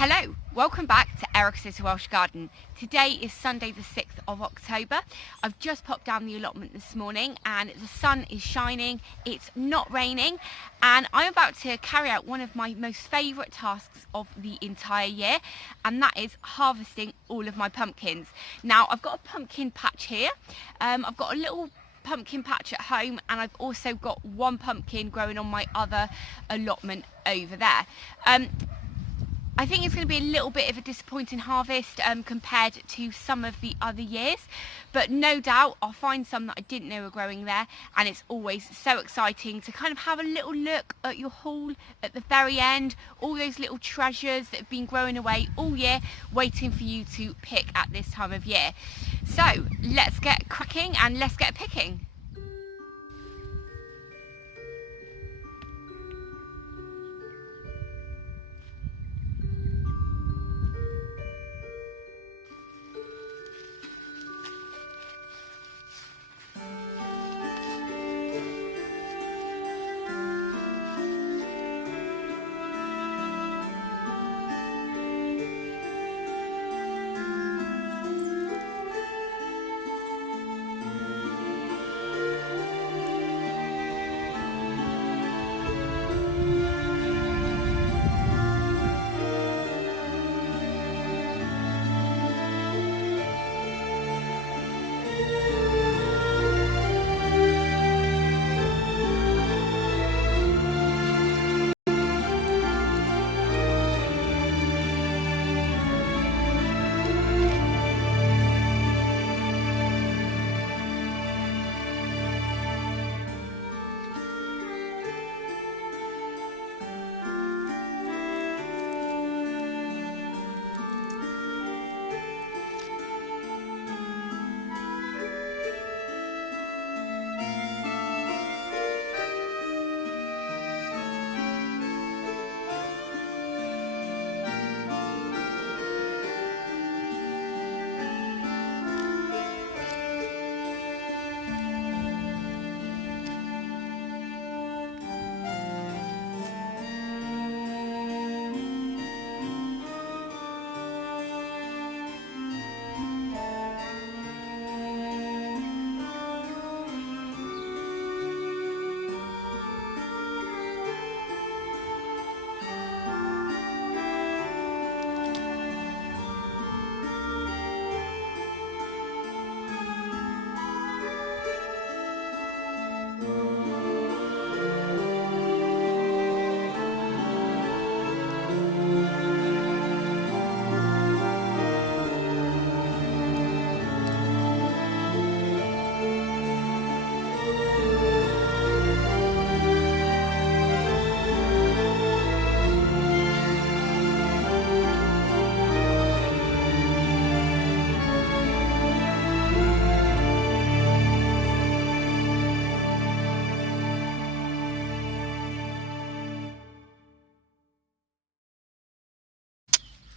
Hello, welcome back to Eric's Welsh Garden. Today is Sunday the 6th of October. I've just popped down the allotment this morning and the sun is shining, it's not raining, and I'm about to carry out one of my most favourite tasks of the entire year, and that is harvesting all of my pumpkins. Now I've got a pumpkin patch here, I've got a little pumpkin patch at home, and I've also got one pumpkin growing on my other allotment over there. I think it's going to be a little bit of a disappointing harvest compared to some of the other years, but no doubt I'll find some that I didn't know were growing there, and it's always so exciting to kind of have a little look at your haul at the very end, all those little treasures that have been growing away all year waiting for you to pick at this time of year. So let's get cracking and let's get picking.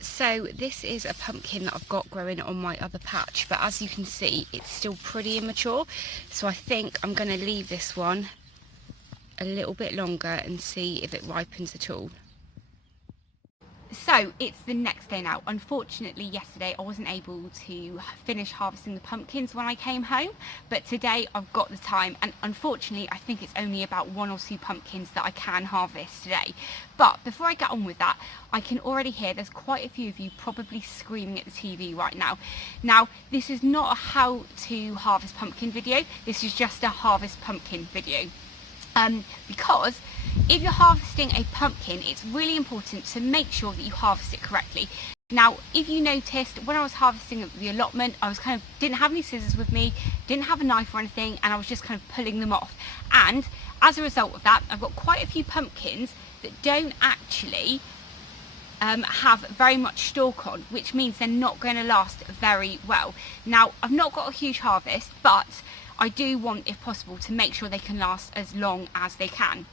So this is a pumpkin that I've got growing on my other patch, but as you can see it's still pretty immature, so I think I'm going to leave this one a little bit longer and see if it ripens at all. So it's the next day now. Unfortunately yesterday I wasn't able to finish harvesting the pumpkins when I came home, but today I've got the time, and unfortunately I think it's only about 1 or 2 pumpkins that I can harvest today. But before I get on with that, I can already hear there's quite a few of you probably screaming at the TV right now. Now this is not a how to harvest pumpkin video, this is just a harvest pumpkin video. Because if you're harvesting a pumpkin, it's really important to make sure that you harvest it correctly. Now, if you noticed, when I was harvesting the allotment, I was didn't have any scissors with me, didn't have a knife or anything, and I was just kind of pulling them off. And as a result of that, I've got quite a few pumpkins that don't actually have very much stalk on, which means they're not going to last very well. Now, I've not got a huge harvest, but I do want, if possible, to make sure they can last as long as they can.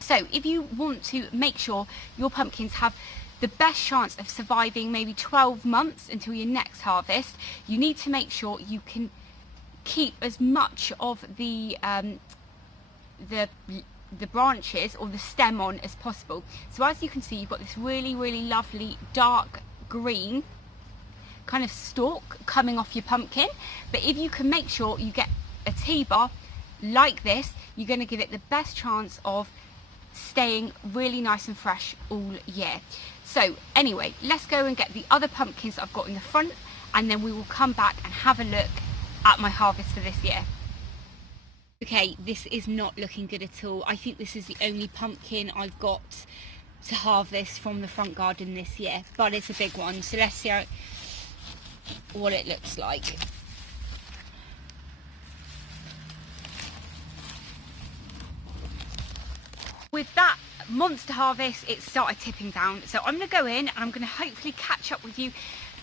So if you want to make sure your pumpkins have the best chance of surviving maybe 12 months until your next harvest, you need to make sure you can keep as much of the the branches or the stem on as possible. So as you can see, you've got this really, really lovely dark green kind of stalk coming off your pumpkin. But if you can make sure you get a T-bar like this, you're going to give it the best chance of staying really nice and fresh all year. So anyway, let's go and get the other pumpkins I've got in the front, and then we will come back and have a look at my harvest for this year. Okay, this is not looking good at all. I think this is the only pumpkin I've got to harvest from the front garden this year, but it's a big one, so let's see what it looks like. With that monster harvest, it started tipping down, so I'm going to go in and I'm going to hopefully catch up with you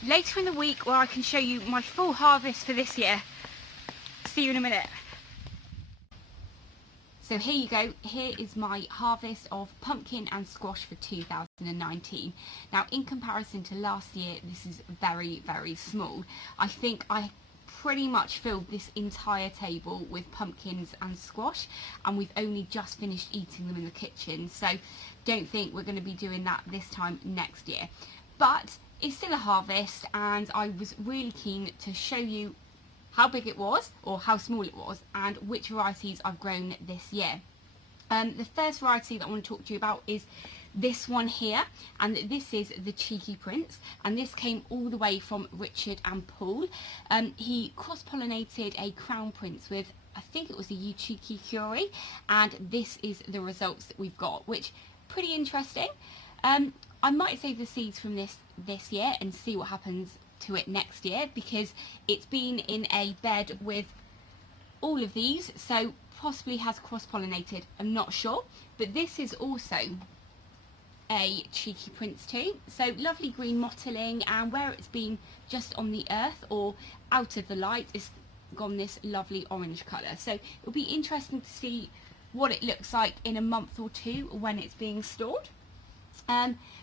later in the week where I can show you my full harvest for this year. See you in a minute. So here you go, here is my harvest of pumpkin and squash for 2019. Now in comparison to last year, this is very, very small. I think I pretty much filled this entire table with pumpkins and squash, and we've only just finished eating them in the kitchen, so don't think we're going to be doing that this time next year. But it's still a harvest, and I was really keen to show you how big it was, or how small it was, and which varieties I've grown this year. The first variety that I want to talk to you about is this one here, and this is the Cheeky Prince, and this came all the way from Richard and Paul. He cross-pollinated a Crown Prince with, I think it was a Cheeky Curie, and this is the results that we've got, which pretty interesting. I might save the seeds from this year and see what happens to it next year, because it's been in a bed with all of these, so possibly has cross-pollinated, I'm not sure. But this is also a Cheeky Prince too, so lovely green mottling, and where it's been just on the earth or out of the light, it's gone this lovely orange colour. So it'll be interesting to see what it looks like in a month or two when it's being stored.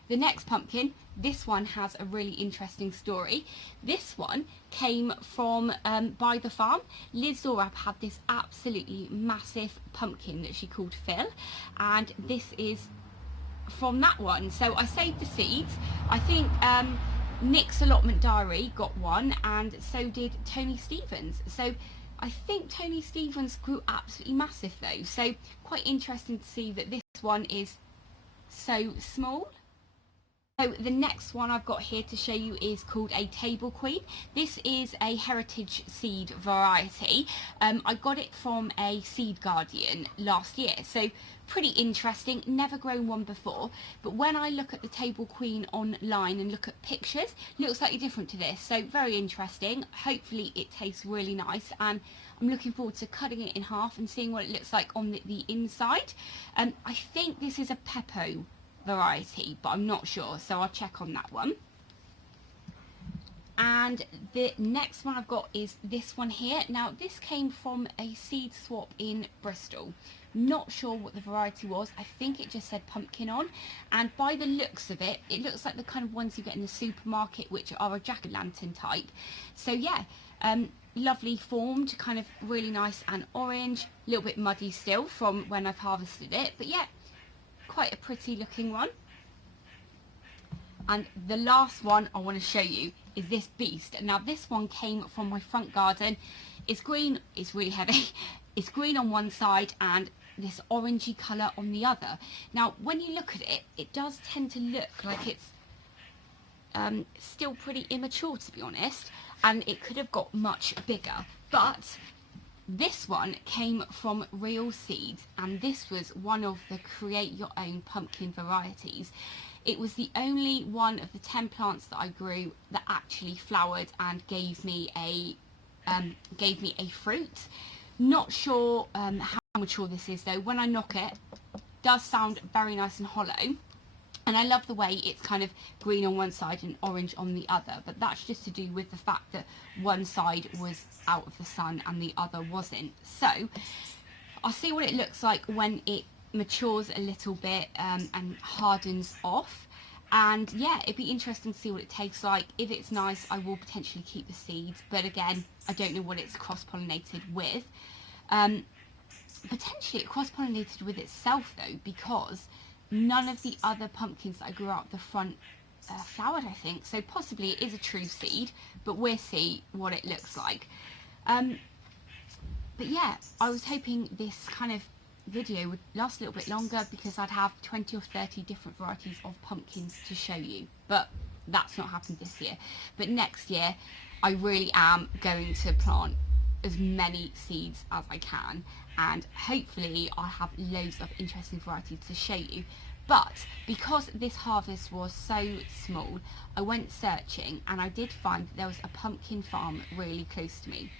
The next pumpkin, this one has a really interesting story. This one came from By the Farm. Liz Zorab had this absolutely massive pumpkin that she called Phil, and this is from that one. So I saved the seeds. I think Nick's Allotment Diary got one, and so did Tony Stevens. So I think Tony Stevens grew absolutely massive though, so quite interesting to see that this one is so small. So the next one I've got here to show you is called a Table Queen. This is a heritage seed variety. I got it from a Seed Guardian last year, so pretty interesting. Never grown one before, but when I look at the Table Queen online and look at pictures, looks slightly different to this, so very interesting. Hopefully it tastes really nice, and I'm looking forward to cutting it in half and seeing what it looks like on the inside. I think this is a Peppo variety, but I'm not sure, so I'll check on that one. And the next one I've got is this one here. Now this came from a seed swap in Bristol. Not sure what the variety was. I think it just said pumpkin on, and by the looks of it, it looks like the kind of ones you get in the supermarket, which are a jack-o'-lantern type. So yeah, lovely formed, kind of really nice and orange, a little bit muddy still from when I've harvested it, but yeah, quite a pretty looking one. And the last one I want to show you is this beast. Now this one came from my front garden. It's green, it's really heavy. It's green on one side and this orangey colour on the other. Now when you look at it, it does tend to look like it's still pretty immature, to be honest, and it could have got much bigger, but this one came from real seeds, and this was one of the create your own pumpkin varieties. It was the only one of the 10 plants that I grew that actually flowered and gave me a fruit. Not sure how mature this is though. When I knock it, it does sound very nice and hollow, and I love the way it's kind of green on one side and orange on the other, but that's just to do with the fact that one side was out of the sun and the other wasn't. So I'll see what it looks like when it matures a little bit and hardens off, and yeah, it'd be interesting to see what it tastes like. If it's nice, I will potentially keep the seeds, but again, I don't know what it's cross-pollinated with. potentially it cross-pollinated with itself though, because none of the other pumpkins that I grew out the front flowered, I think. So possibly it is a true seed, but we'll see what it looks like. But yeah, I was hoping this kind of video would last a little bit longer because I'd have 20 or 30 different varieties of pumpkins to show you, but that's not happened this year. But next year I really am going to plant as many seeds as I can, and hopefully I'll have loads of interesting varieties to show you. But because this harvest was so small, I went searching and I did find that there was a pumpkin farm really close to me,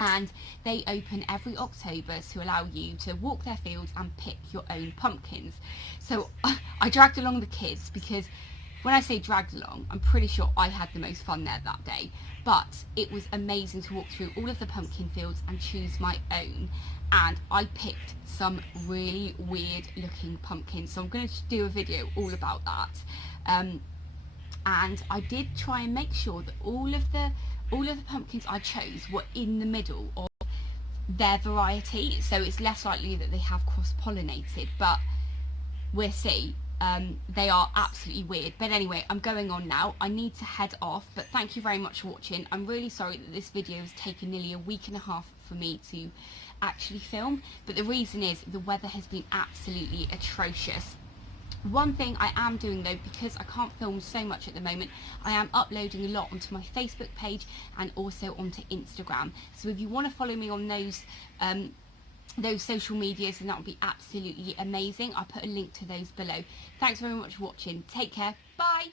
and they open every October to allow you to walk their fields and pick your own pumpkins. So I dragged along the kids, because when I say dragged along, I'm pretty sure I had the most fun there that day. But it was amazing to walk through all of the pumpkin fields and choose my own, and I picked some really weird looking pumpkins, so I'm going to do a video all about that. And I did try and make sure that all of the pumpkins I chose were in the middle of their variety, so it's less likely that they have cross-pollinated, but we'll see. They are absolutely weird. But anyway, I'm going on now. I need to head off, but thank you very much for watching. I'm really sorry that this video has taken nearly a week and a half for me to actually film, but the reason is the weather has been absolutely atrocious. One thing I am doing though, because I can't film so much at the moment, I am uploading a lot onto my Facebook page and also onto Instagram. So if you want to follow me on those social medias, then that would be absolutely amazing. I'll put a link to those below. Thanks very much for watching. Take care. Bye.